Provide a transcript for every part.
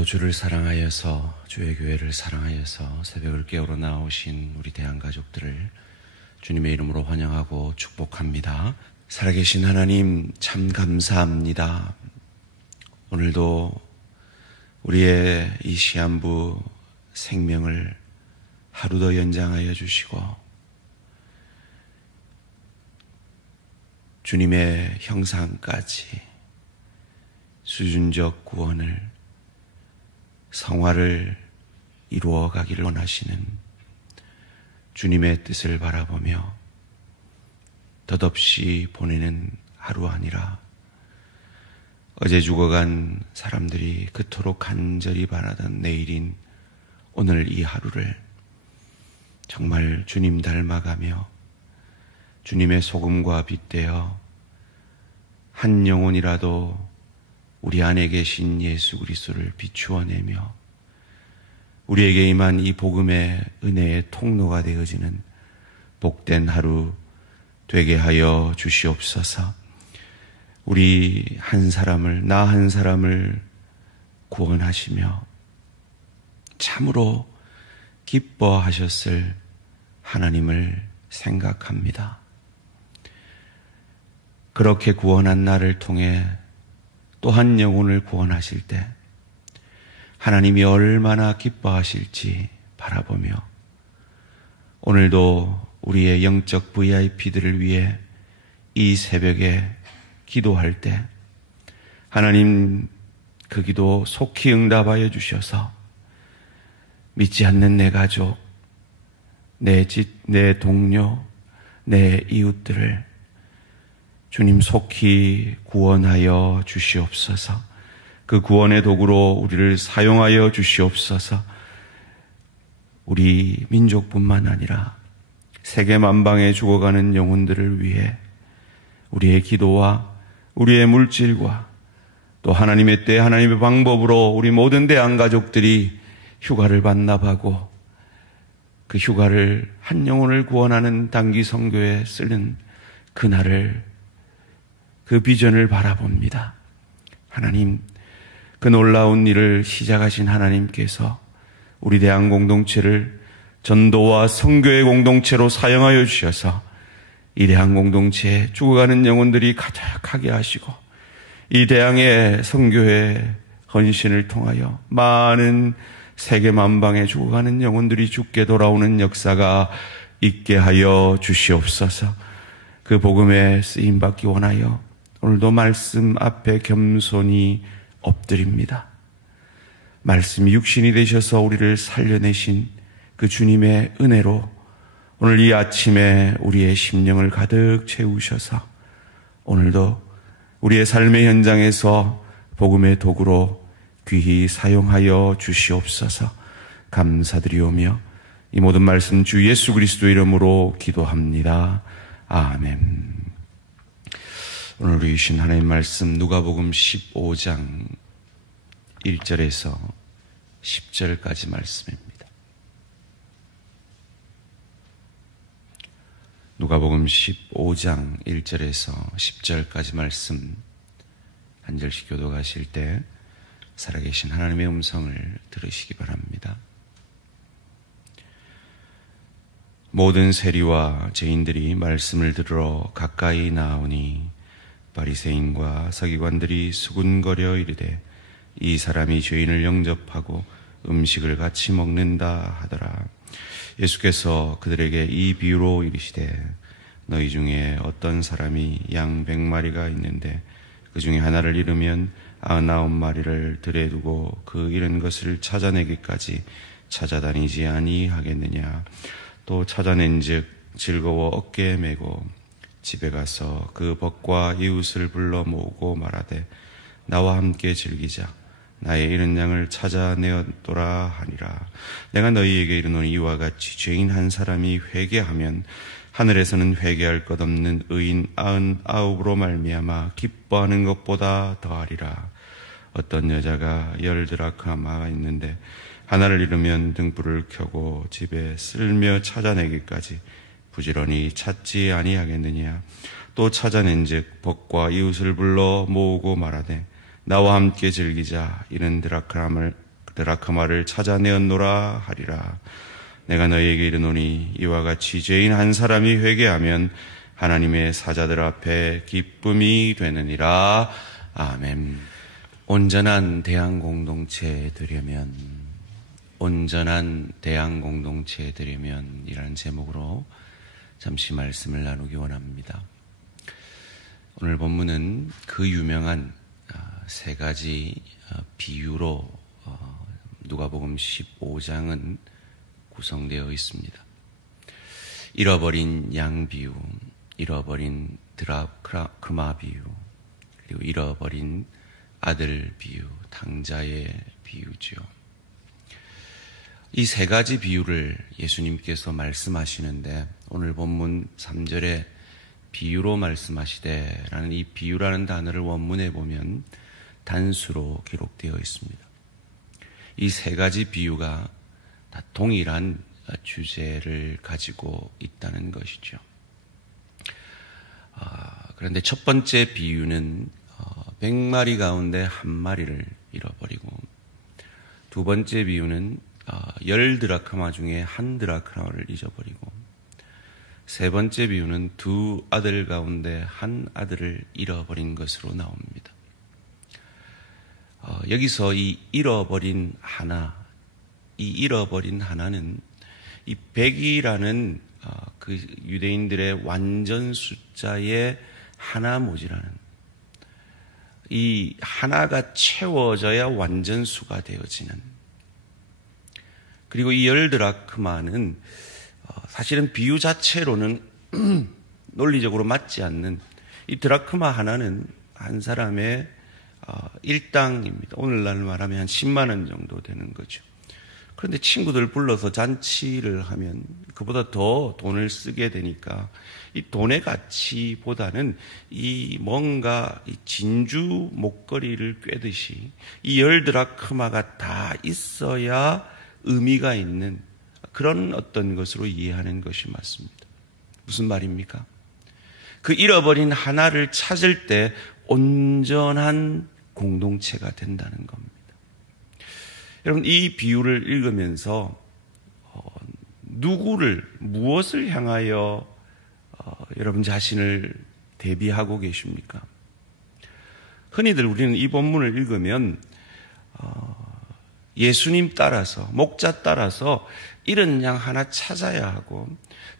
오늘도 주를 사랑하여서 주의 교회를 사랑하여서 새벽을 깨우러 나오신 우리 대한가족들을 주님의 이름으로 환영하고 축복합니다. 살아계신 하나님 참 감사합니다. 오늘도 우리의 이 시한부 생명을 하루 더 연장하여 주시고 주님의 형상까지 수준적 구원을 성화를 이루어 가기를 원하시는 주님의 뜻을 바라보며 덧없이 보내는 하루 아니라 어제 죽어간 사람들이 그토록 간절히 바라던 내일인 오늘 이 하루를 정말 주님 닮아가며 주님의 소금과 빛 되어 한 영혼이라도 우리 안에 계신 예수 그리스도를 비추어내며 우리에게 임한 이 복음의 은혜의 통로가 되어지는 복된 하루 되게 하여 주시옵소서. 우리 한 사람을, 나 한 사람을 구원하시며 참으로 기뻐하셨을 하나님을 생각합니다. 그렇게 구원한 나를 통해 또 한 영혼을 구원하실 때 하나님이 얼마나 기뻐하실지 바라보며 오늘도 우리의 영적 VIP들을 위해 이 새벽에 기도할 때 하나님 그 기도 속히 응답하여 주셔서 믿지 않는 내 가족, 내 동료, 내 이웃들을 주님 속히 구원하여 주시옵소서. 그 구원의 도구로 우리를 사용하여 주시옵소서. 우리 민족뿐만 아니라 세계 만방에 죽어가는 영혼들을 위해 우리의 기도와 우리의 물질과 또 하나님의 때 하나님의 방법으로 우리 모든 대한가족들이 휴가를 반납하고 그 휴가를 한 영혼을 구원하는 단기 선교에 쓰는 그날을 그 비전을 바라봅니다. 하나님, 그 놀라운 일을 시작하신 하나님께서 우리 대한 공동체를 전도와 선교의 공동체로 사용하여 주셔서 이 대한 공동체에 죽어가는 영혼들이 가득하게 하시고 이 대항의 선교의 헌신을 통하여 많은 세계 만방에 죽어가는 영혼들이 죽게 돌아오는 역사가 있게 하여 주시옵소서. 그 복음에 쓰임받기 원하여 오늘도 말씀 앞에 겸손히 엎드립니다. 말씀이 육신이 되셔서 우리를 살려내신 그 주님의 은혜로 오늘 이 아침에 우리의 심령을 가득 채우셔서 오늘도 우리의 삶의 현장에서 복음의 도구로 귀히 사용하여 주시옵소서. 감사드리오며 이 모든 말씀 주 예수 그리스도 이름으로 기도합니다. 아멘. 오늘 우리 주신 하나님 말씀 누가복음 15장 1절에서 10절까지 말씀입니다. 누가복음 15장 1절에서 10절까지 말씀 한 절씩 교독하실 때 살아계신 하나님의 음성을 들으시기 바랍니다. 모든 세리와 죄인들이 말씀을 들으러 가까이 나오니 바리새인과 서기관들이 수군거려 이르되 이 사람이 죄인을 영접하고 음식을 같이 먹는다 하더라. 예수께서 그들에게 이 비유로 이르시되 너희 중에 어떤 사람이 양 100마리가 있는데 그 중에 하나를 잃으면 99마리를 들에 두고 그 잃은 것을 찾아내기까지 찾아다니지 아니하겠느냐. 또 찾아낸즉 즐거워 어깨에 메고 집에 가서 그 벗과 이웃을 불러 모으고 말하되 나와 함께 즐기자. 나의 잃은 양을 찾아내었도라 하니라. 내가 너희에게 이르노니 이와 같이 죄인 한 사람이 회개하면 하늘에서는 회개할 것 없는 의인 99으로 말미암아 기뻐하는 것보다 더하리라. 어떤 여자가 10드라크마가 있는데 하나를 잃으면 등불을 켜고 집에 쓸며 찾아내기까지 부지런히 찾지 아니하겠느냐. 또 찾아낸즉 벗과 이웃을 불러 모으고 말하되 나와 함께 즐기자. 이는 드라크마를 드라크마를 찾아내었노라 하리라. 내가 너희에게 이르노니 이와 같이 죄인 한 사람이 회개하면 하나님의 사자들 앞에 기쁨이 되느니라. 아멘. 온전한 대항 공동체 되려면, 온전한 대항 공동체 되려면 이라는 제목으로 잠시 말씀을 나누기 원합니다. 오늘 본문은 그 유명한 세 가지 비유로 누가복음 15장은 구성되어 있습니다. 잃어버린 양 비유, 잃어버린 드라크마 비유, 그리고 잃어버린 아들 비유, 당자의 비유죠. 이 세 가지 비유를 예수님께서 말씀하시는데 오늘 본문 3절에 비유로 말씀하시되라는 이 비유라는 단어를 원문에 보면 단수로 기록되어 있습니다. 이 세 가지 비유가 다 동일한 주제를 가지고 있다는 것이죠. 그런데 첫 번째 비유는 100마리 가운데 한 마리를 잃어버리고, 두 번째 비유는 10드라크마 중에 1드라크마를 잊어버리고, 세 번째 비유는 두 아들 가운데 한 아들을 잃어버린 것으로 나옵니다. 여기서 이 잃어버린 하나는 이 100이라는 그 유대인들의 완전 숫자의 하나 모지라는, 이 하나가 채워져야 완전 수가 되어지는, 그리고 이 10드라크마는 사실은 비유 자체로는 논리적으로 맞지 않는, 이 드라크마 하나는 한 사람의 일당입니다. 오늘날 말하면 한 10만 원 정도 되는 거죠. 그런데 친구들 불러서 잔치를 하면 그보다 더 돈을 쓰게 되니까 이 돈의 가치보다는 이 뭔가 이 진주 목걸이를 꿰듯이 이 10드라크마가 다 있어야 의미가 있는 그런 어떤 것으로 이해하는 것이 맞습니다. 무슨 말입니까? 그 잃어버린 하나를 찾을 때 온전한 공동체가 된다는 겁니다. 여러분, 이 비유를 읽으면서 무엇을 향하여 여러분 자신을 대비하고 계십니까? 흔히들 우리는 이 본문을 읽으면 예수님 따라서, 목자 따라서 잃은 양 하나 찾아야 하고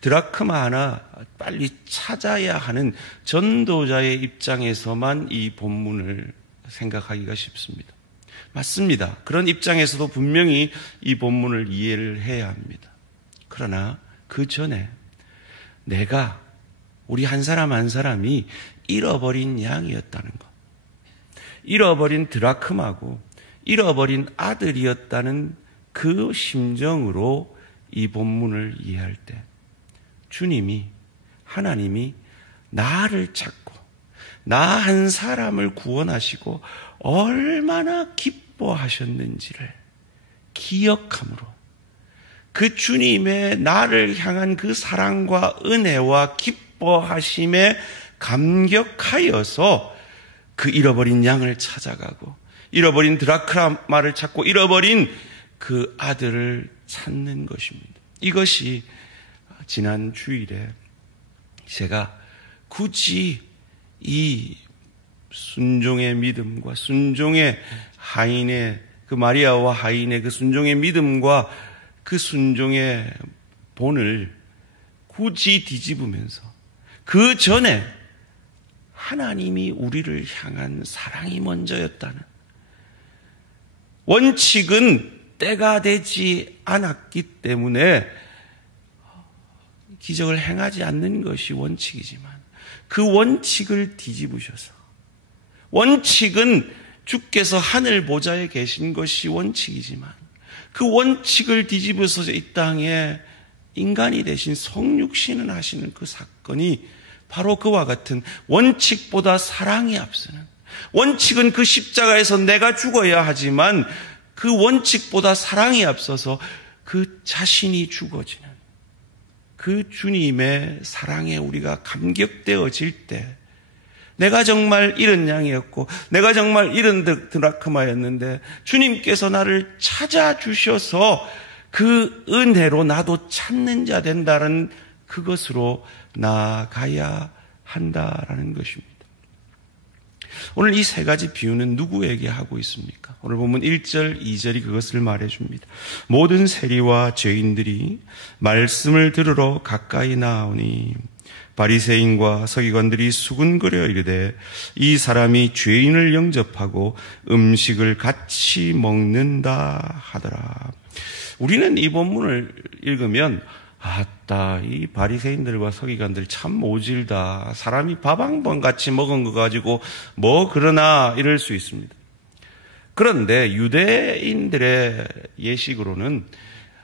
드라크마 하나 빨리 찾아야 하는 전도자의 입장에서만 이 본문을 생각하기가 쉽습니다. 맞습니다. 그런 입장에서도 분명히 이 본문을 이해를 해야 합니다. 그러나 그 전에 우리 한 사람 한 사람이 잃어버린 양이었다는 것, 잃어버린 드라크마고 잃어버린 아들이었다는 그 심정으로 이 본문을 이해할 때 하나님이 나를 찾고 나 한 사람을 구원하시고 얼마나 기뻐하셨는지를 기억함으로, 그 주님의 나를 향한 그 사랑과 은혜와 기뻐하심에 감격하여서 그 잃어버린 양을 찾아가고 잃어버린 드라크마를 찾고 잃어버린 그 아들을 찾는 것입니다. 이것이 지난 주일에 제가 굳이 이 순종의 믿음과 순종의 하인의 그 마리아와 하인의 그 순종의 믿음과 그 순종의 본을 굳이 뒤집으면서 그 전에 하나님이 우리를 향한 사랑이 먼저였다는, 원칙은 때가 되지 않았기 때문에 기적을 행하지 않는 것이 원칙이지만 그 원칙을 뒤집으셔서, 원칙은 주께서 하늘 보좌에 계신 것이 원칙이지만 그 원칙을 뒤집어서 이 땅에 인간이 되신 성육신을 하시는 그 사건이 바로 그와 같은 원칙보다 사랑이 앞서는, 원칙은 그 십자가에서 내가 죽어야 하지만 그 원칙보다 사랑이 앞서서 그 자신이 죽어지는 그 주님의 사랑에 우리가 감격되어질 때 내가 정말 이런 양이었고 내가 정말 이런 드라크마였는데 주님께서 나를 찾아주셔서 그 은혜로 나도 찾는 자 된다는 그것으로 나아가야 한다라는 것입니다. 오늘 이 세 가지 비유는 누구에게 하고 있습니까? 오늘 보면 1절, 2절이 그것을 말해줍니다. 모든 세리와 죄인들이 말씀을 들으러 가까이 나오니 바리새인과 서기관들이 수군거려 이르되 이 사람이 죄인을 영접하고 음식을 같이 먹는다 하더라. 우리는 이 본문을 읽으면 아따, 이 바리새인들과 서기관들 참 모질다. 사람이 밥 한 번 같이 먹은 거 가지고 뭐 그러나 이럴 수 있습니다. 그런데 유대인들의 예식으로는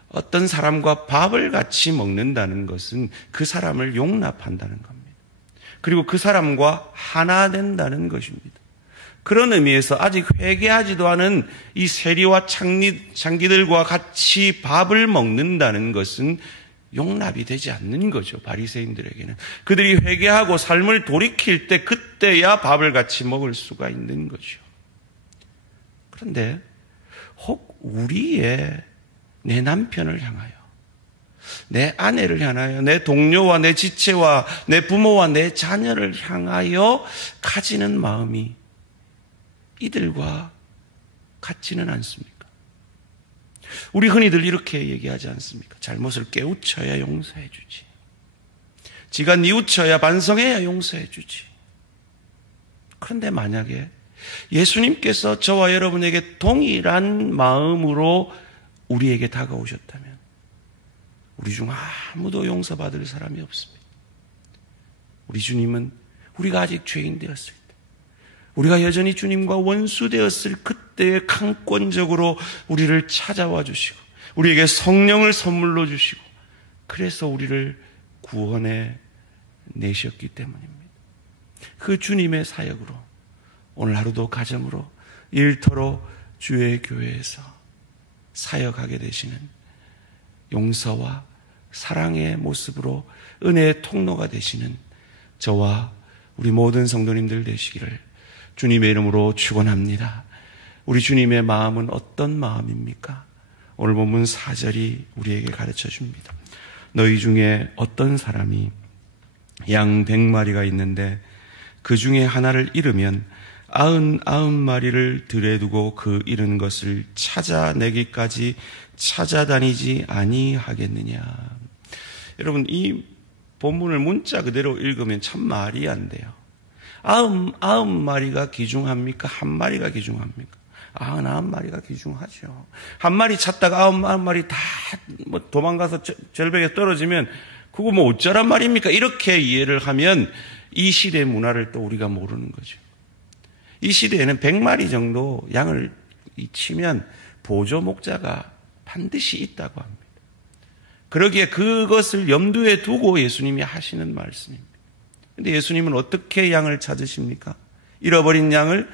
어떤 사람과 밥을 같이 먹는다는 것은 그 사람을 용납한다는 겁니다. 그리고 그 사람과 하나 된다는 것입니다. 그런 의미에서 아직 회개하지도 않은 이 세리와 창기들과 같이 밥을 먹는다는 것은 용납이 되지 않는 거죠. 바리새인들에게는. 그들이 회개하고 삶을 돌이킬 때 그때야 밥을 같이 먹을 수가 있는 거죠. 그런데 혹 내 남편을 향하여, 내 아내를 향하여, 내 동료와 내 지체와 내 부모와 내 자녀를 향하여 가지는 마음이 이들과 같지는 않습니까? 우리 흔히들 이렇게 얘기하지 않습니까? 잘못을 깨우쳐야 용서해 주지. 지가 뉘우쳐야 반성해야 용서해 주지. 그런데 만약에 예수님께서 저와 여러분에게 동일한 마음으로 우리에게 다가오셨다면 우리 중 아무도 용서받을 사람이 없습니다. 우리 주님은 우리가 아직 죄인 되었을 때, 우리가 여전히 주님과 원수 되었을 그때에 강권적으로 우리를 찾아와 주시고 우리에게 성령을 선물로 주시고 그래서 우리를 구원해 내셨기 때문입니다. 그 주님의 사역으로 오늘 하루도 가정으로 일터로 주의 교회에서 사역하게 되시는 용서와 사랑의 모습으로 은혜의 통로가 되시는 저와 우리 모든 성도님들 되시기를 주님의 이름으로 축원합니다. 우리 주님의 마음은 어떤 마음입니까? 오늘 본문 4절이 우리에게 가르쳐 줍니다. 너희 중에 어떤 사람이 양 100마리가 있는데 그 중에 하나를 잃으면 99마리를 들에 두고 그 잃은 것을 찾아내기까지 찾아다니지 아니하겠느냐. 여러분, 이 본문을 문자 그대로 읽으면 참 말이 안 돼요. 99마리가 귀중합니까? 한 마리가 귀중합니까? 99마리가 귀중하죠. 한 마리 찾다가 99마리 다 도망가서 절벽에 떨어지면 그거 뭐 어쩌란 말입니까? 이렇게 이해를 하면 이 시대의 문화를 또 우리가 모르는 거죠. 이 시대에는 100마리 정도 양을 치면 보조 목자가 반드시 있다고 합니다. 그러기에 그것을 염두에 두고 예수님이 하시는 말씀입니다. 그런데 예수님은 어떻게 양을 찾으십니까? 잃어버린 양을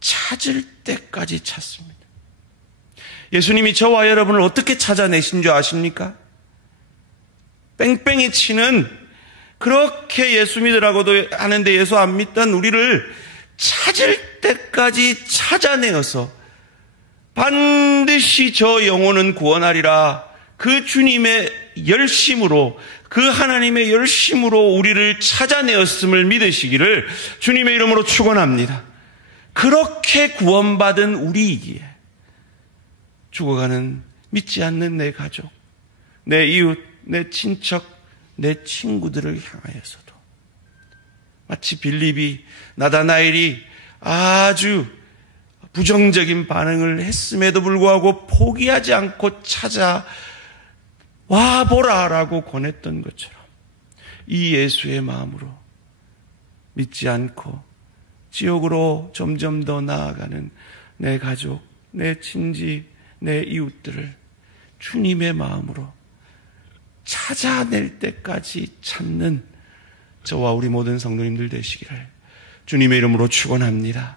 찾을 때까지 찾습니다. 예수님이 저와 여러분을 어떻게 찾아내신 줄 아십니까? 뺑뺑이 치는 그렇게 예수 믿으라고도 하는데 예수 안 믿던 우리를 찾을 때까지 찾아내어서 반드시 저 영혼은 구원하리라 그 주님의 열심으로 그 하나님의 열심으로 우리를 찾아내었음을 믿으시기를 주님의 이름으로 축원합니다. 그렇게 구원받은 우리이기에 죽어가는 믿지 않는 내 가족, 내 이웃, 내 친척, 내 친구들을 향하여서도 마치 빌립이 나다나엘이 아주 부정적인 반응을 했음에도 불구하고 포기하지 않고 찾아와 보라라고 권했던 것처럼 이 예수의 마음으로 믿지 않고 지옥으로 점점 더 나아가는 내 가족, 내 친지, 내 이웃들을 주님의 마음으로 찾아낼 때까지 찾는 저와 우리 모든 성도님들 되시기를 주님의 이름으로 축원합니다.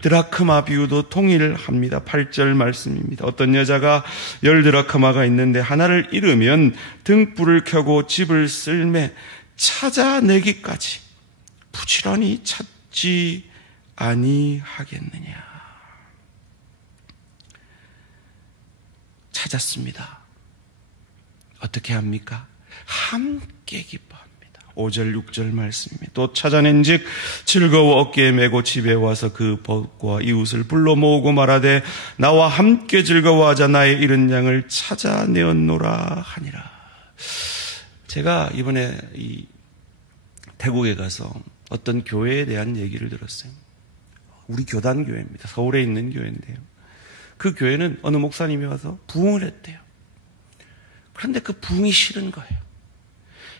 드라크마 비유도 동일합니다. 8절 말씀입니다. 어떤 여자가 10드라크마가 있는데 하나를 잃으면 등불을 켜고 집을 쓸매 찾아내기까지 부지런히 찾지 싶지 아니하겠느냐. 찾았습니다. 어떻게 합니까? 함께 기뻐합니다. 5절 6절 말씀입니다. 또 찾아낸 즉 즐거워 어깨에 메고 집에 와서 그 벗과 이웃을 불러 모으고 말하되 나와 함께 즐거워하자. 나의 잃은 양을 찾아내었노라 하니라. 제가 이번에 이 태국에 가서 어떤 교회에 대한 얘기를 들었어요. 우리 교단교회입니다. 서울에 있는 교회인데요. 그 교회는 어느 목사님이 와서 부흥을 했대요. 그런데 그 부흥이 싫은 거예요.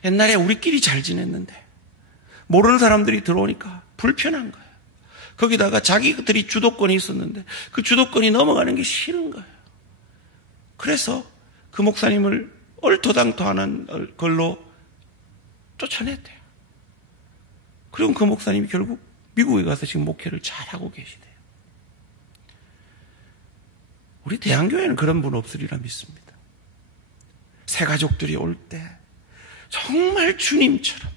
옛날에 우리끼리 잘 지냈는데 모르는 사람들이 들어오니까 불편한 거예요. 거기다가 자기들이 주도권이 있었는데 그 주도권이 넘어가는 게 싫은 거예요. 그래서 그 목사님을 얼토당토하는 걸로 쫓아냈대요. 그리고 그 목사님이 결국 미국에 가서 지금 목회를 잘하고 계시대요. 우리 대한교회는 그런 분 없으리라 믿습니다. 새 가족들이 올 때 정말 주님처럼,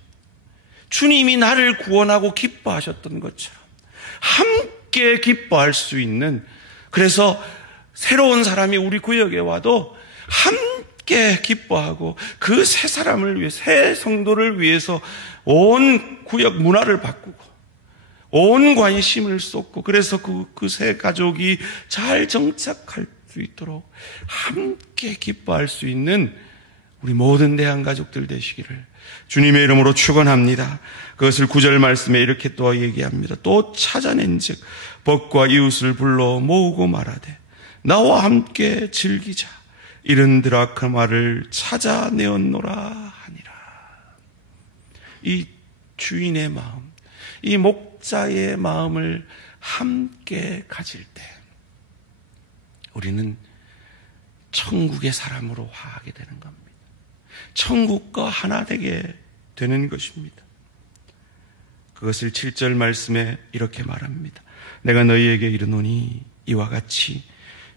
주님이 나를 구원하고 기뻐하셨던 것처럼 함께 기뻐할 수 있는, 그래서 새로운 사람이 우리 구역에 와도 함께 기뻐하고 그 새 사람을 위해, 새 성도를 위해서 온 구역 문화를 바꾸고 온 관심을 쏟고, 그래서 그 새 가족이 잘 정착할 수 있도록 함께 기뻐할 수 있는 우리 모든 대한 가족들 되시기를 주님의 이름으로 축원합니다. 그것을 9절 말씀에 이렇게 또 얘기합니다. 또 찾아낸 즉 벗과 이웃을 불러 모으고 말하되 나와 함께 즐기자. 이른 드라크마를 찾아내었노라 하니라. 이 주인의 마음, 이 목자의 마음을 함께 가질 때 우리는 천국의 사람으로 화하게 되는 겁니다. 천국과 하나 되게 되는 것입니다. 그것을 7절 말씀에 이렇게 말합니다. 내가 너희에게 이르노니 이와 같이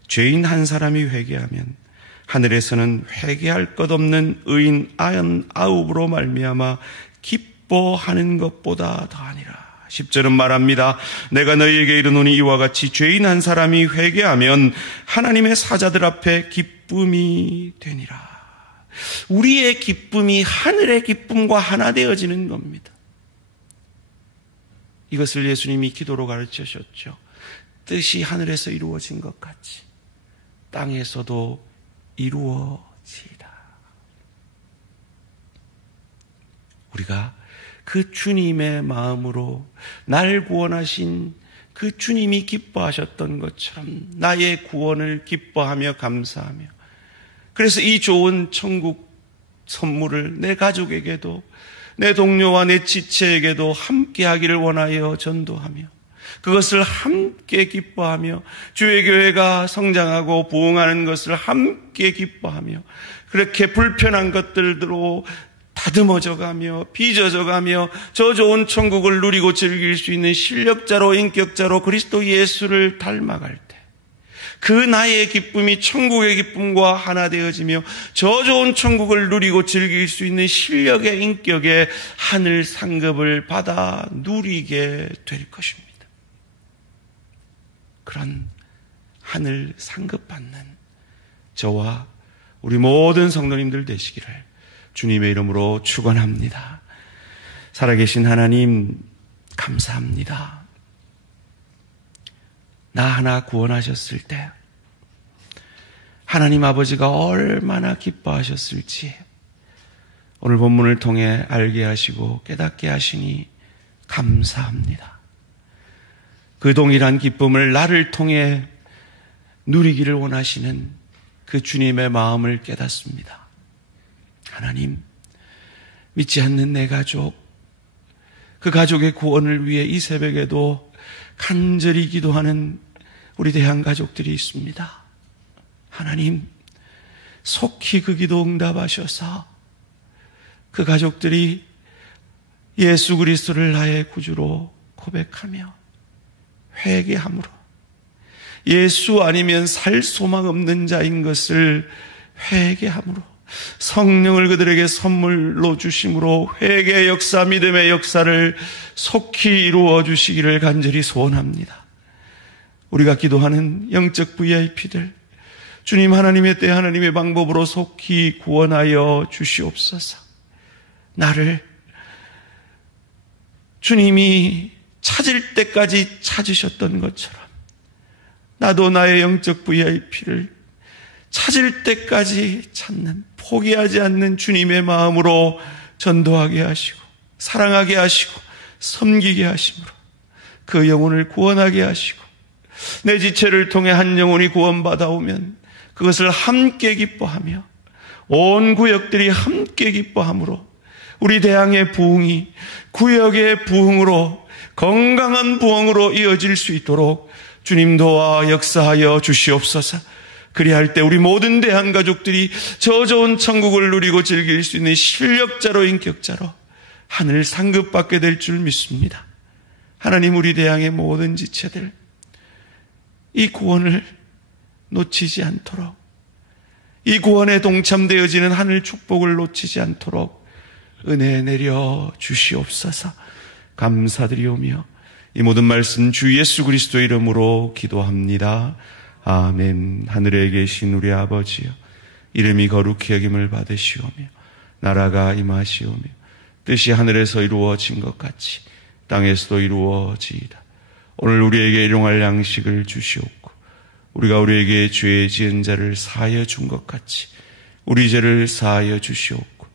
죄인 한 사람이 회개하면 하늘에서는 회개할 것 없는 의인 99으로 말미암아 기뻐하는 것보다 더하니라. 10절은 말합니다. 내가 너희에게 이르노니 이와 같이 죄인 한 사람이 회개하면 하나님의 사자들 앞에 기쁨이 되니라. 우리의 기쁨이 하늘의 기쁨과 하나 되어지는 겁니다. 이것을 예수님이 기도로 가르쳐 주셨죠. 뜻이 하늘에서 이루어진 것 같이 땅에서도 이루어지이다. 우리가 그 주님의 마음으로 날 구원하신 그 주님이 기뻐하셨던 것처럼 나의 구원을 기뻐하며 감사하며, 그래서 이 좋은 천국 선물을 내 가족에게도 내 동료와 내 지체에게도 함께 하기를 원하여 전도하며 그것을 함께 기뻐하며 주의 교회가 성장하고 부흥하는 것을 함께 기뻐하며 그렇게 불편한 것들로 다듬어져가며 빚어져가며 저 좋은 천국을 누리고 즐길 수 있는 실력자로 인격자로 그리스도 예수를 닮아갈 때 그 나의 기쁨이 천국의 기쁨과 하나 되어지며 저 좋은 천국을 누리고 즐길 수 있는 실력의 인격의 하늘 상급을 받아 누리게 될 것입니다. 그런 하늘 상급 받는 저와 우리 모든 성도님들 되시기를 주님의 이름으로 축원합니다. 살아계신 하나님 감사합니다. 나 하나 구원하셨을 때 하나님 아버지가 얼마나 기뻐하셨을지 오늘 본문을 통해 알게 하시고 깨닫게 하시니 감사합니다. 그 동일한 기쁨을 나를 통해 누리기를 원하시는 그 주님의 마음을 깨닫습니다. 하나님, 믿지 않는 내 가족, 그 가족의 구원을 위해 이 새벽에도 간절히 기도하는 우리 대한 가족들이 있습니다. 하나님, 속히 그 기도 응답하셔서 그 가족들이 예수 그리스도를 나의 구주로 고백하며 회개함으로 예수 아니면 살 소망 없는 자인 것을 회개함으로 성령을 그들에게 선물로 주심으로 회개의 역사, 믿음의 역사를 속히 이루어 주시기를 간절히 소원합니다. 우리가 기도하는 영적 VIP들, 주님 하나님의 때 하나님의 방법으로 속히 구원하여 주시옵소서. 나를 주님이 찾을 때까지 찾으셨던 것처럼 나도 나의 영적 VIP를 찾을 때까지 찾는, 포기하지 않는 주님의 마음으로 전도하게 하시고 사랑하게 하시고 섬기게 하심으로 그 영혼을 구원하게 하시고, 내 지체를 통해 한 영혼이 구원받아오면 그것을 함께 기뻐하며 온 구역들이 함께 기뻐함으로 우리 대항의 부흥이 구역의 부흥으로, 건강한 부흥으로 이어질 수 있도록 주님 도와 역사하여 주시옵소서. 그리할 때 우리 모든 대항 가족들이 저 좋은 천국을 누리고 즐길 수 있는 실력자로, 인격자로 하늘 상급받게 될 줄 믿습니다. 하나님, 우리 대항의 모든 지체들 이 구원을 놓치지 않도록, 이 구원에 동참되어지는 하늘 축복을 놓치지 않도록 은혜 내려 주시옵소서. 감사드리오며 이 모든 말씀 주 예수 그리스도의 이름으로 기도합니다. 아멘. 하늘에 계신 우리 아버지여, 이름이 거룩히 여김을 받으시오며 나라가 임하시오며 뜻이 하늘에서 이루어진 것 같이 땅에서도 이루어지이다. 오늘 우리에게 일용할 양식을 주시옵고, 우리가 우리에게 죄 지은 자를 사하여 준 것 같이 우리 죄를 사하여 주시옵고,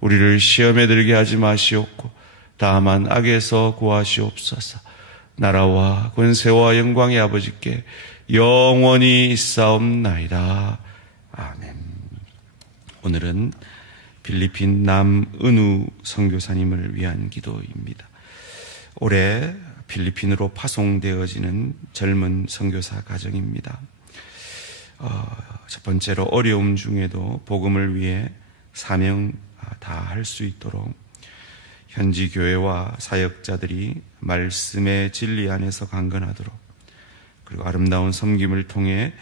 우리를 시험에 들게 하지 마시옵고 다만 악에서 구하시옵소서. 나라와 권세와 영광의 아버지께 영원히 있사옵나이다. 아멘. 오늘은 필리핀 남은우 선교사님을 위한 기도입니다. 올해 필리핀으로 파송되어지는 젊은 선교사 가정입니다. 첫 번째로 어려움 중에도 복음을 위해 사명 다할 수 있도록 현지 교회와 사역자들이 말씀의 진리 안에서 강건하도록, 그리고 아름다운 섬김을 통해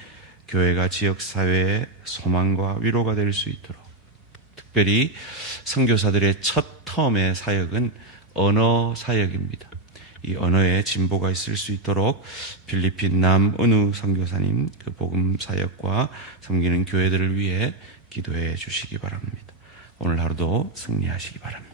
교회가 지역사회의 소망과 위로가 될 수 있도록, 특별히 선교사들의 첫 텀의 사역은 언어 사역입니다. 이 언어에 진보가 있을 수 있도록 필리핀 남은우 선교사님 그 복음 사역과 섬기는 교회들을 위해 기도해 주시기 바랍니다. 오늘 하루도 승리하시기 바랍니다.